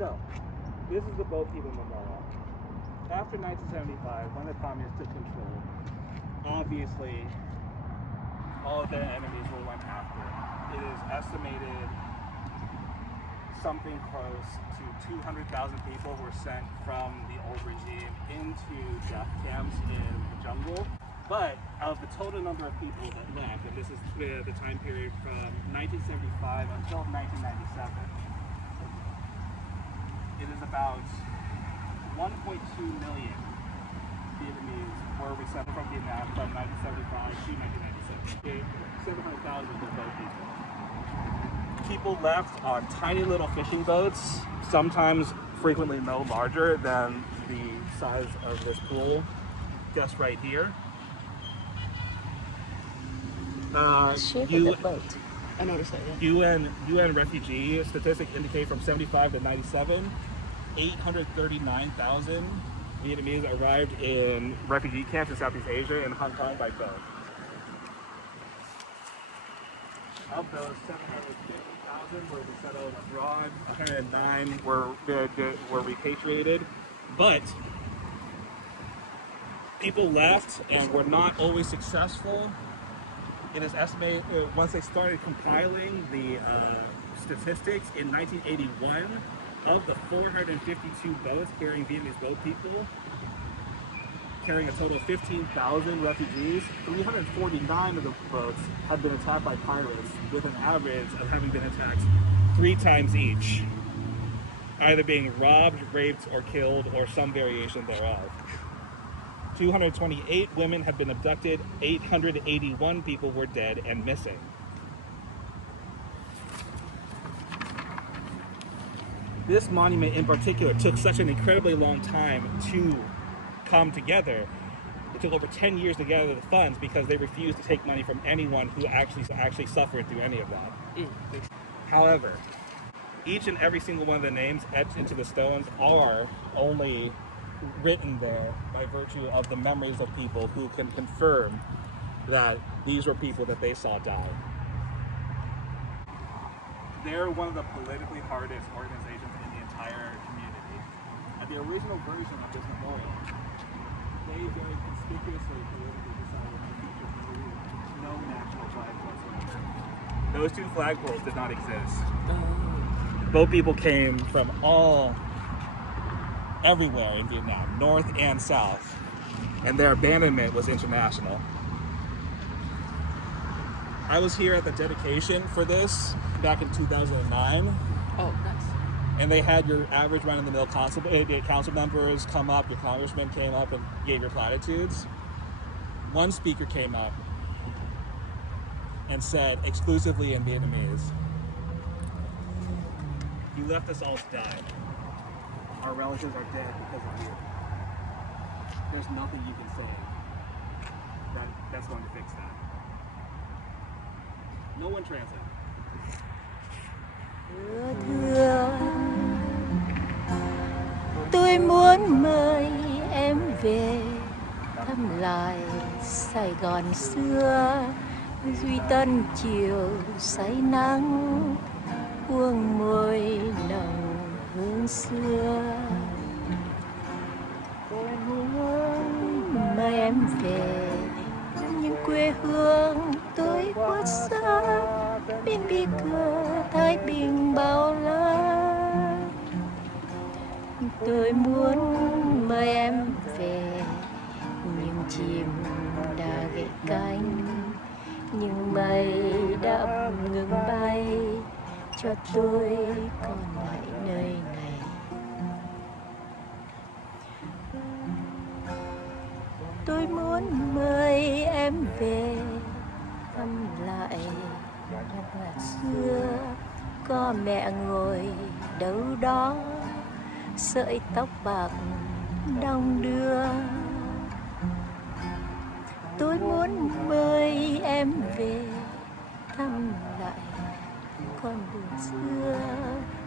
So, this is the Boat People Memorial. After 1975, when the communists took control, obviously all of their enemies were went after. It is estimated something close to 200,000 people were sent from the old regime into death camps in the jungle. But of the total number of people that left, and this is the time period from 1975 until 1997, it is about 1.2 million Vietnamese were resettled from Vietnam from 1975 to 1997. 700,000 of those people. People left on tiny little fishing boats, sometimes frequently no larger than the size of this pool, just right here. Shape of the boat. I noticed that, yeah. UN refugee statistics indicate from 75 to 97, 839,000 Vietnamese arrived in refugee camps in Southeast Asia and Hong Kong by boat. Of those, 750,000 were resettled abroad, 109 were repatriated, but people left and were not always successful. It is estimated once they started compiling the statistics in 1981, of the 452 boats carrying Vietnamese boat people, carrying a total of 15,000 refugees, 349 of the boats had been attacked by pirates, with an average of having been attacked 3 times each, either being robbed, raped, or killed, or some variation thereof. 228 women had been abducted, 881 people were dead and missing. This monument in particular took such an incredibly long time to come together. It took over 10 years to gather the funds because they refused to take money from anyone who actually suffered through any of that. However, each and every single one of the names etched into the stones are only written there by virtue of the memories of people who can confirm that these were people that they saw die. They're one of the politically hardest organizations in the entire community. And the original version of this memorial, they very conspicuously politically decided to feature no national flag whatsoever. Those 2 flagpoles did not exist. Boat people came from everywhere in Vietnam, north and south, and their abandonment was international. I was here at the dedication for this back in 2009. Oh, nice. And they had your average run-of-the-mill council members come up, your congressman came up and gave your platitudes. One speaker came up and said, exclusively in Vietnamese, "You left us all to die. Our relatives are dead because of you. There's nothing you can say that's going to fix that." No one translated. Tôi muốn mời em về thăm lại Sài Gòn xưa, duy tân chiều say nắng, hương môi nồng hương xưa. Tôi muốn mời em về những quê hương tôi khuất xa, bên bi cửa Thái Bình bao la. Tôi muốn mời em về những chim đã gãy cánh, những mây đã ngừng bay, cho tôi còn lại nơi này. Tôi muốn mời em về thăm lại nhà xưa, có mẹ ngồi đâu đó, sợi tóc bạc đong đưa. Tôi muốn mời em về thăm lại con đường xưa,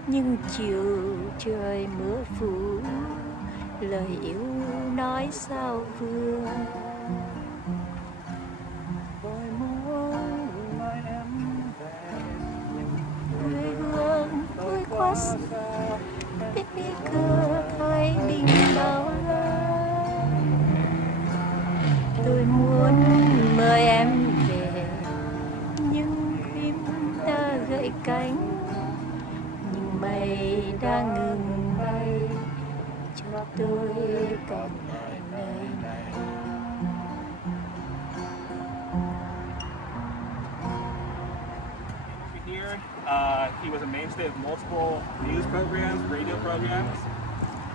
nhưng chiều trời mưa phủ, lời yêu nói sao vừa. Tôi muốn mời em về quê hương tôi quá xa, bên ngày đã ngừng bay, cho tôi còn lại nơi này. Here, he was a mainstay of multiple news programs, radio programs,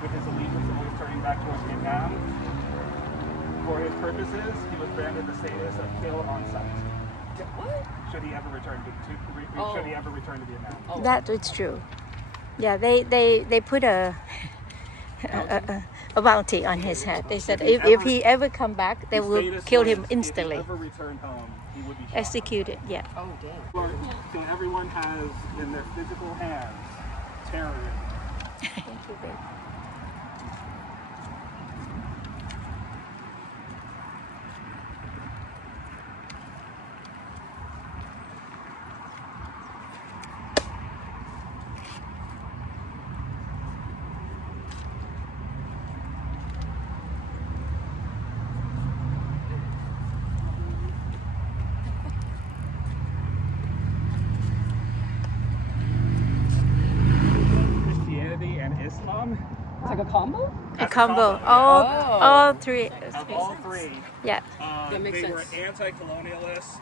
with his allegiance always turning back towards Vietnam. For his purposes, he was granted the status of kill on sight. What? Should he ever return should he ever return to Vietnam? Oh. That is true. Yeah, they put a bounty on his head. They said if he ever come back, they will kill him instantly. If he ever returned home, he would be shot. Executed, yeah. Oh, damn. So everyone has in their physical hands terrorism. Thank you, babe. Christianity and Islam. It's like a combo? A combo. yeah. All three. Of all three, Yeah. That makes they were sense. anti-colonialists,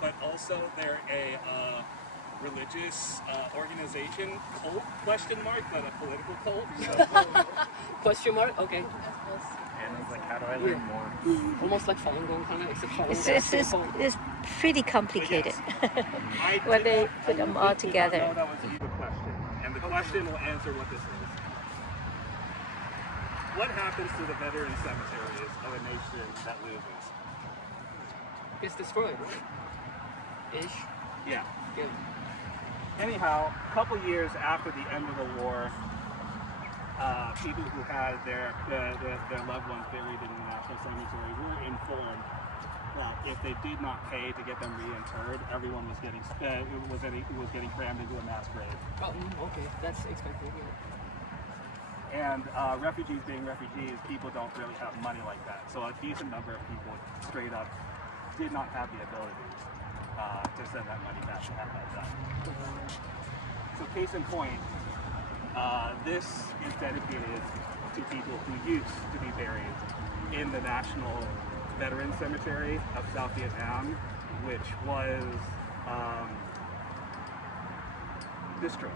but also they're a religious organization, cult, question mark, not a political cult. So, Question mark? Okay. and I was like, how do I learn more? Almost like Falun Gong kind of, except Falun Gong. It's pretty complicated I when did they not- put I them did all not together. know that was the question, and the question will answer what this is. What happens to the veteran cemeteries of a nation that loses? It's destroyed, right? Ish. Yeah. Good. Anyhow, a couple years after the end of the war, people who had their loved ones buried in the National Cemetery were informed that if they did not pay to get them reinterred, everyone was getting crammed into a mass grave. Oh, okay. That's expected. Yeah. And refugees being refugees, people don't really have money like that. So a decent number of people straight up did not have the ability to send that money back to have that done. So case in point, this is dedicated to people who used to be buried in the National Veterans Cemetery of South Vietnam, which was destroyed.